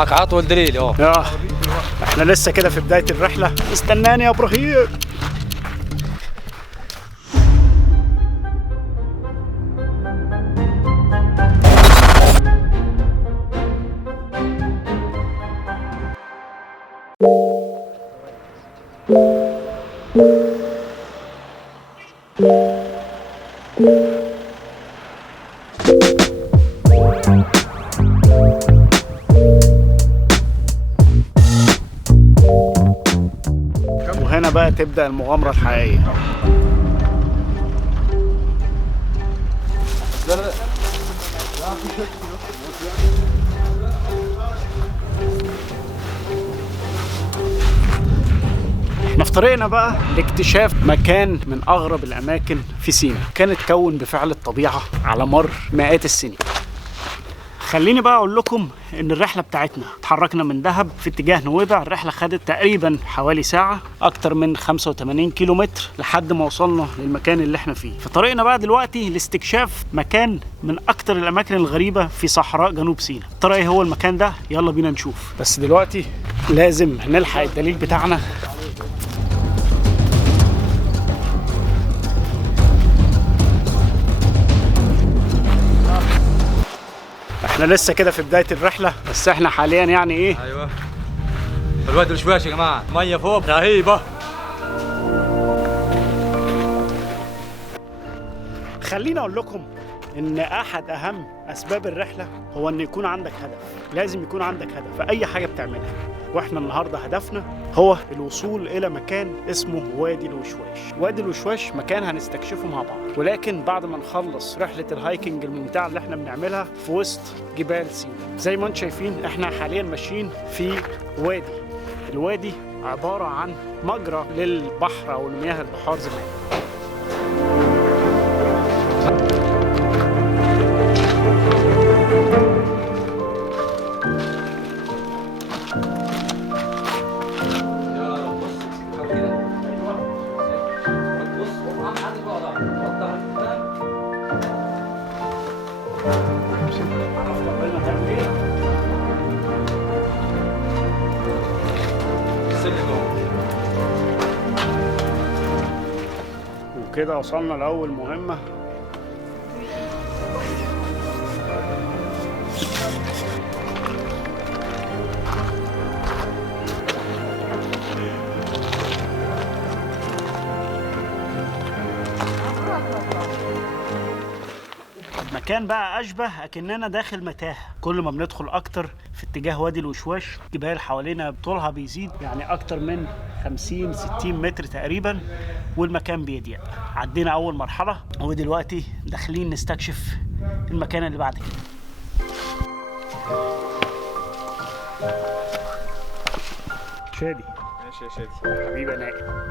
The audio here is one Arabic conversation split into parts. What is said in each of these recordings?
معاك عطوة دليل اهو. احنا لسه كده في بداية الرحلة، استناني يا ابراهيم. وهنا بقى تبدأ المغامرة الحقيقية. احنا في طريقنا بقى لاكتشاف مكان من اغرب الاماكن في سيناء، كان اتكون بفعل الطبيعة على مر مئات السنين. خليني بقى اقول لكم ان الرحله بتاعتنا اتحركنا من دهب في اتجاه نويبع. الرحله خدت تقريبا حوالي ساعه، اكتر من 85 كيلو متر لحد ما وصلنا للمكان اللي احنا فيه. في طريقنا بقى دلوقتي لاستكشاف مكان من اكتر الاماكن الغريبه في صحراء جنوب سيناء. ترى ايه هو المكان ده؟ يلا بينا نشوف. بس دلوقتي لازم نلحق الدليل بتاعنا. احنا لسه كده في بداية الرحلة، بس احنا حاليا يعني ايه؟ ايوه الوادي الوشواش يا جماعة، مية فوق رهيبة. خليني اقول لكم ان احد اهم اسباب الرحلة هو ان يكون عندك هدف. لازم يكون عندك هدف في اي حاجة بتعملها، واحنا النهاردة هدفنا هو الوصول الى مكان اسمه وادي الوشواش. وادي الوشواش مكان هنستكشفه مع بعض، ولكن بعد ما نخلص رحلة الهايكنج الممتعة اللي احنا بنعملها في وسط جبال سيناء. زي ما انتم شايفين احنا حاليا ماشيين في وادي. الوادي عبارة عن مجرى للبحر او المياه البحار زمان. وكده وصلنا لأول مهمة. مكان بقى أشبه أكننا داخل متاهة. كل ما بندخل أكتر في اتجاه وادي الوشواش، جبال حوالينا طولها بيزيد، يعني أكتر من 50-60 متر تقريبا، والمكان بيضيق. عدينا أول مرحلة ودلوقتي داخلين نستكشف المكان اللي بعد كده. شادي ماشي يا شادي حبيبي نائم.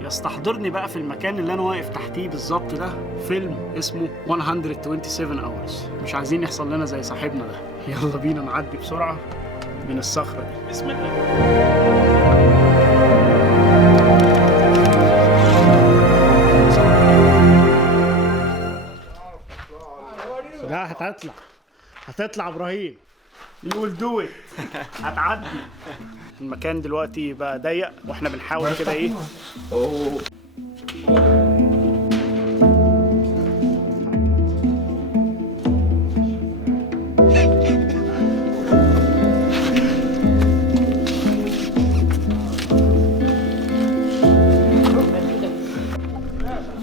يستحضرني بقى في المكان اللي انا واقف تحتيه بالظبط ده فيلم اسمه 127 hours. مش عايزين يحصل لنا زي صاحبنا ده. يلا بينا نعدي بسرعة من الصخرة دي. بسم الله. لا هتطلع ابراهيم. You will do it. هتعدي. المكان دلوقتي بقى ضيق واحنا بنحاول كده ايه.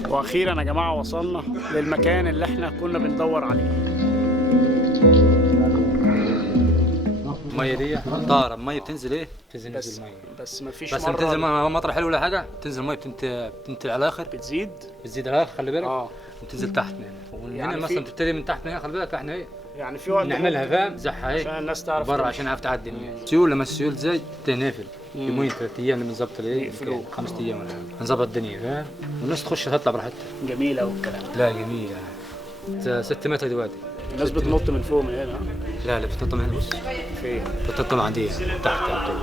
واخيرا يا جماعه وصلنا للمكان اللي احنا كنا بندور عليه. المية دي طارة، المية بتنزل ايه؟ بتنزل المية بس مفيش بس بتنزل مطر حلو ولا حاجة، بتنزل المية بتنتل على الآخر، بتزيد على الآخر. خلي بالك وبتنزل تحت من هنا، ومن هنا يعني مثلا بتبتدي من تحت من هنا. خلي بالك احنا ايه يعني في وقت نعملها فاهم زحها ايه عشان الناس تعرف برا عشان عارف تعدي المياه. سيول لما السيول زي تنقفل يومين 3 ايام بنظبط الايه 5 ايام ولا نظبط الدنيا فاهم، والناس تخش تطلع براحتها. جميلة والكلام. لا جميلة. 6 متر دلوقتي. الناس بتنط من فوق من هنا. لا بتنط من هنا. بص فين؟ بتنط من عندي تحت على طول.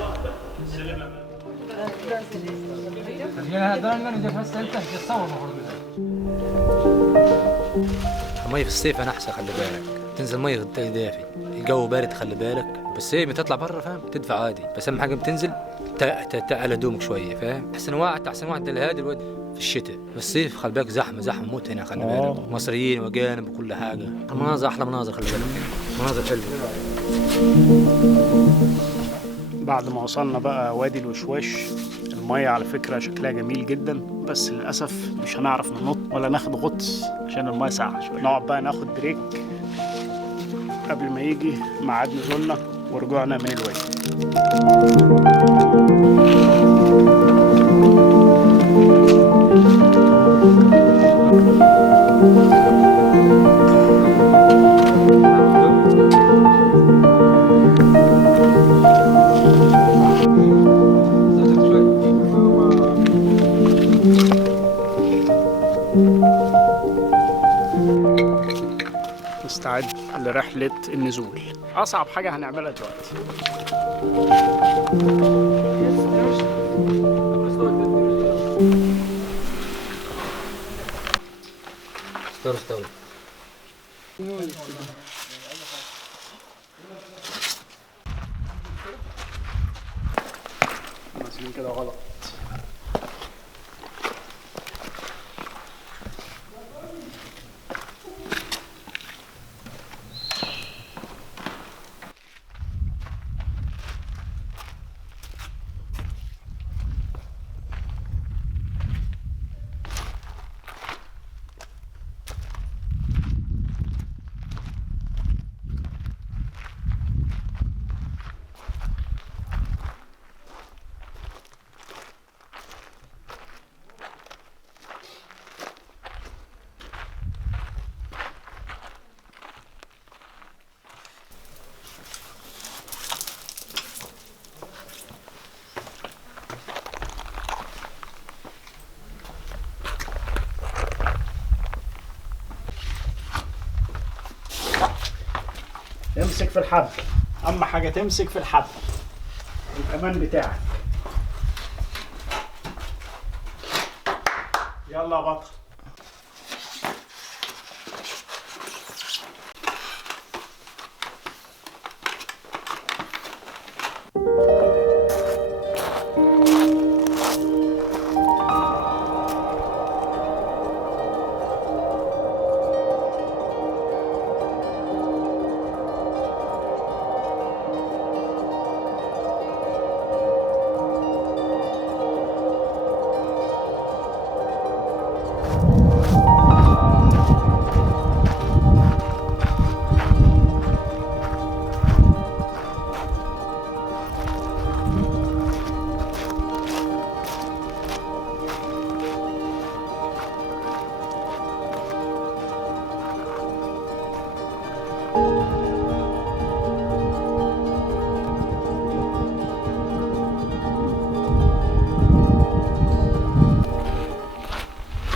المية في الصيف انا احسن، خلي بالك تنزل مية دافي، الجو بارد خلي بالك، بس ايه بتطلع بره فاهم تدفع عادي، بس اهم حاجه بتنزل تقل هدومك شويه فاهم. احسن واحد الهادي الواد في الشتاء، في الصيف خلي بالك زحمه موت هنا، خلي بالك مصريين واجانب وكل حاجه، المناظر احلى مناظر خلي بالك هنا، مناظر حلوه. بعد ما وصلنا بقى وادي الوشواش، المية على فكرة شكلها جميل جدا، بس للأسف مش هنعرف ننط ولا ناخد غطس عشان المية ساقعة شوية. نقعد بقى ناخد بريك قبل ما يجي ميعاد نزولنا ورجوعنا من الوادي. نستعد لرحلة النزول. أصعب حاجة هنعملها دلوقتي. استوى نازلين كده غلط. امسك في الحبل، اهم حاجه تمسك في الحبل، الامان بتاعك. يلا يا بطل.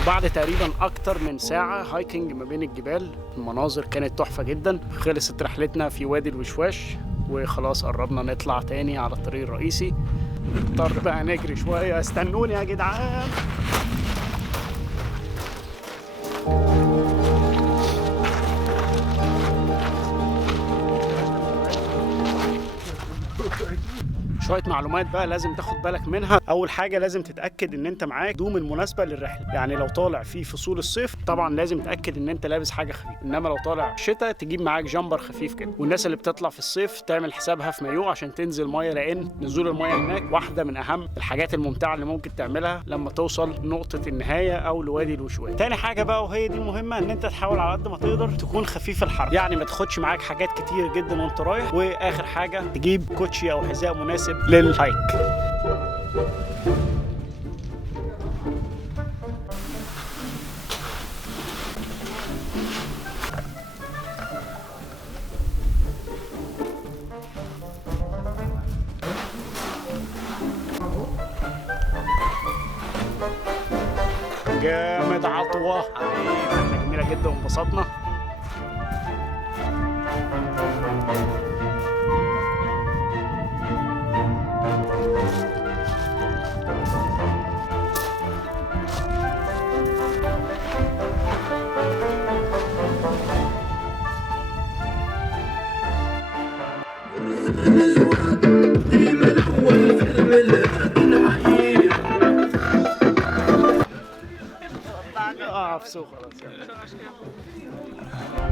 بعد تقريبا اكتر من ساعة هايكنج ما بين الجبال، المناظر كانت تحفة جدا. خلصت رحلتنا في وادي الوشواش وخلاص قربنا نطلع تاني على الطريق الرئيسي. نضطر بقى نجري شوية، استنوني يا جدعان. شويه معلومات بقى لازم تاخد بالك منها. اول حاجه لازم تتاكد ان انت معاك هدوم المناسبه للرحله، يعني لو طالع في فصول الصيف طبعا لازم تاكد ان انت لابس حاجه خفيفه، انما لو طالع شتاء تجيب معاك جامبر خفيف كده. والناس اللي بتطلع في الصيف تعمل حسابها في مايو عشان تنزل ميه، لان نزول الميه هناك واحده من اهم الحاجات الممتعه اللي ممكن تعملها لما توصل نقطه النهايه او لوادي الوشواش. تاني حاجه بقى وهي دي المهمه، ان انت تحاول على قد ما تقدر تكون خفيف الحركه، يعني ما تاخدش معاك حاجات كتير جدا وانت رايح. واخر حاجه تجيب كوتشي او حذاء مناسب للهايك. جامد عطوة حبيبي، جميلة جدا وانبسطنا.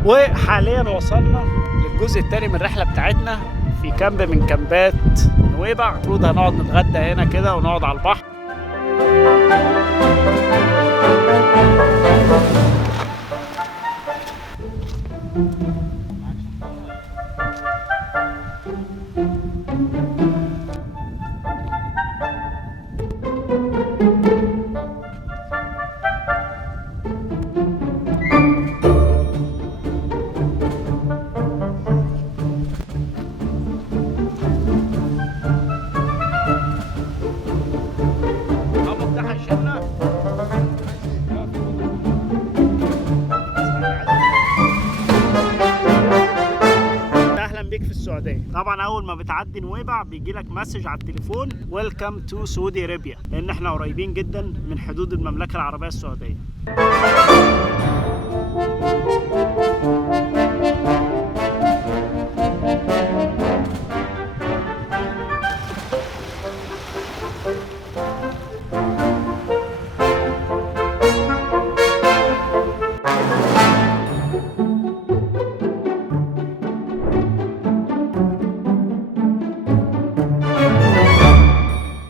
وحاليا وصلنا للجزء الثاني من الرحله بتاعتنا في كامب من كامبات نويبع. المفروض هنقعد نتغدى هنا كده ونقعد على البحر. في السعوديه طبعا اول ما بتعدي نويبع بيجي لك مسج على التليفون ويلكم تو سعودي ارابيا، لان احنا قريبين جدا من حدود المملكه العربيه السعوديه.